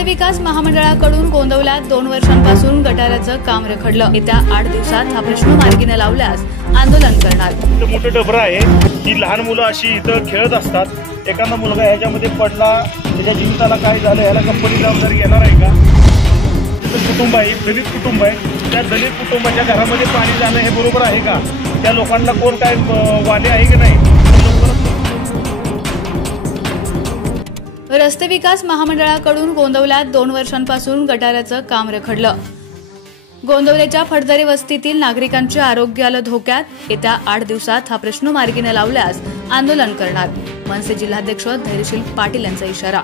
रस्ते विकास महामंडळाकडून गोंदवल्यात 2 वर्षांपासून गटाराचं काम रखडलं। येत्या 8 दिवसात हा प्रश्न मार्गी न लावल्यास आंदोलन करणार। मोठे डबरं आहे की लहान मुलं अशी इथं खेळत असतात। एखादा मुलगा ह्याच्यामध्ये पडला, त्याच्या जीविताला काय झालं याला कंपनी जबाबदारी घेणार आहे का? कुटुंब आहे, दलित कुटुंब आहे, त्या दलित कुटुंबाच्या घरामध्ये पाणी जाणं हे बरोबर आहे का? त्या लोकांना कोण काय वाले आहे की नाही? रस्ते विकास महामंडळाकडून गोंदवल्यात 2 वर्षांपासून गटाराचं काम रखडलं। गोंदवलेच्या फडतरे वस्तीतील नागरिकांच्या आरोग्याला धोक्यात। येत्या 8 दिवसात हा प्रश्न मार्गी न लावल्यास आंदोलन करणार। मनसे जिल्हाध्यक्ष धैर्यशील पाटील यांचा इशारा।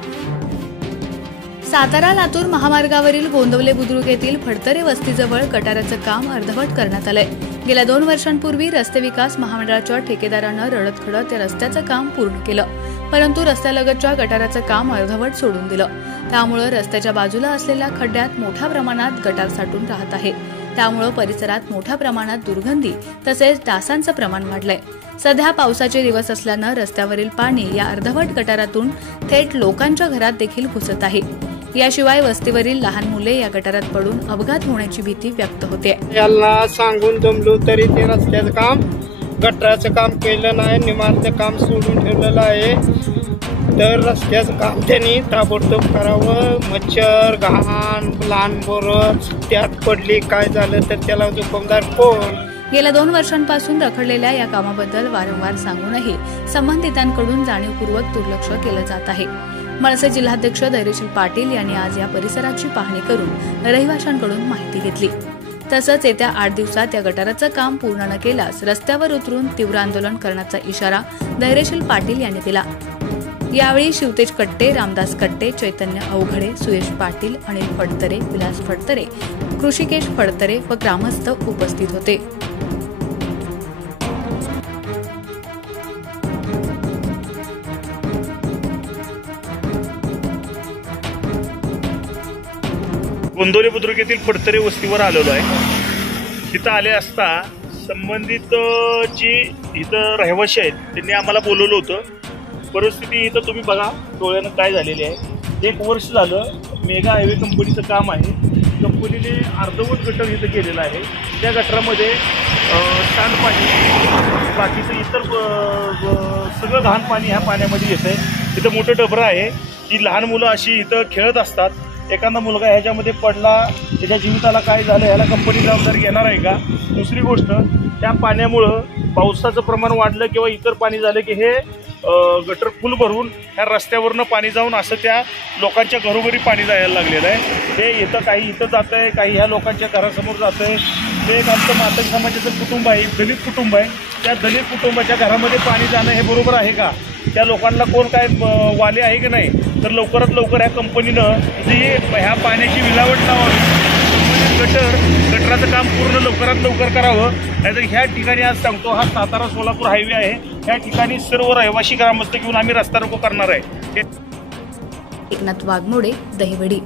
सातारा लातूर महामार्गावरील गोंदवले बुद्रुक येथील फडतरे वस्तीजवळ गटाराचं काम अर्धवट करण्यात आलंय। गेल्या 2 वर्षांपूर्वी रस्ते विकास महामंडळाच्या ठेकेदारानं रडत खडत या रस्त्याचं काम पूर्ण केलं, परंतु रस्त्यालगतच्या गटाराचं काम अर्धवट सोडून दिलं। त्यामुळे रस्त्याच्या बाजूला असलेल्या खड्ड्यात मोठ्या प्रमाणात गटार साठून राहत आहे। त्यामुळे परिसरात मोठ्या प्रमाणात दुर्गंधी तसेच डासांचं प्रमाण वाढलंय। सध्या पावसाचे दिवस असल्यानं रस्त्यावरील पाणी या अर्धवट गटारातून थेट लोकांच्या घरात देखील घुसत आहे। याशिवाय वस्तीवरील लहान मुले या गटारात पडून अपघात होण्याची भीती व्यक्त होते। याला सांगून दमलो तरी ते रस्त्याचं काम, गटाराचं काम केलं नाही, निमार्त काम सोडून ठेवलेलं आहे। तर रस्त्याचं काम त्यांनी ताबडतोब करावं। मच्छर, घाण, लहान पोरं त्यात पडली, काय झालं तर त्याला जबाबदार कोण? गेल्या 2 वर्षांपासून रखडलेल्या या कामाबद्दल वारंवार सांगूनही संबंधितांकडून जाणीवपूर्वक दुर्लक्ष केलं जात आहे। मनसे जिल्हाध्यक्ष धैर्यशील पाटील यांनी आज या परिसराची पाहणी करून रहिवाशांकडून माहिती घेतली। तसंच येत्या 8 दिवसात या गटाराचं काम पूर्ण न केल्यास रस्त्यावर उतरून तीव्र आंदोलन करण्याचा इशारा धैर्यशील पाटील यांनी दिला। यावेळी शिवतेज कट्टे, रामदास कट्टे, चैतन्य अवघडे, सुयश पाटील, अनिल फडतरे, विलास फडतरे, कृषिकेश फडतरे व ग्रामस्थ उपस्थित होते। गोंदवले बुद्रुक येथील फडतरे वस्तीवर आलेलो आहे। तिथं आले असता संबंधित जी इथं रहिवाशी आहेत त्यांनी आम्हाला बोलवलं होतं। परिस्थिती इथं तुम्ही बघा डोळ्यानं काय झालेली आहे। 1 वर्ष झालं मेगा हायवे कंपनीचं काम आहे। कंपनीने अर्धवट गटर इथं केलेलं आहे। त्या गटरामध्ये सांडपाणी, बाकीचं इतर सगळं घाण पाणी ह्या पाण्यामध्ये येत आहे। इथं मोठं डबरं आहे की लहान मुलं अशी इथं खेळत असतात। एखादा मुलगा ह्याच्यामध्ये पडला, त्याच्या जीविताला काय झालं याला कंपनी जबाबदारी घेणार आहे का? दुसरी गोष्ट, त्या पाण्यामुळं पावसाचं प्रमाण वाढलं किंवा इतर पाणी झालं की हे गटर फुल भरून ह्या रस्त्यावरनं पाणी जाऊन असं त्या लोकांच्या घरोघरी पाणी जायला लागलेलं आहे। हे इथं काही इथं जात आहे, काही ह्या लोकांच्या घरासमोर जात आहे। ते एक आमचं मातंग समाजाचं कुटुंब आहे, दलित कुटुंब आहे, त्या दलित कुटुंबाच्या घरामध्ये पाणी जाणं हे बरोबर आहे का? त्या लोकांना कोण काय वाले आहे की नाही? तर लवकरात लवकर ह्या कंपनीनं जी ह्या पाण्याची विल्हेवाट लावावी, गटराचं काम पूर्ण लवकरात लवकर करावं। नाहीतर ह्या ठिकाणी आज सांगतो, हा सातारा सोलापूर हायवे आहे, ह्या ठिकाणी सर्व रहिवासी ग्रामस्थ घेऊन आम्ही रस्ता रोको करणार आहे। एकनाथ वाघमोडे, दहिवडी।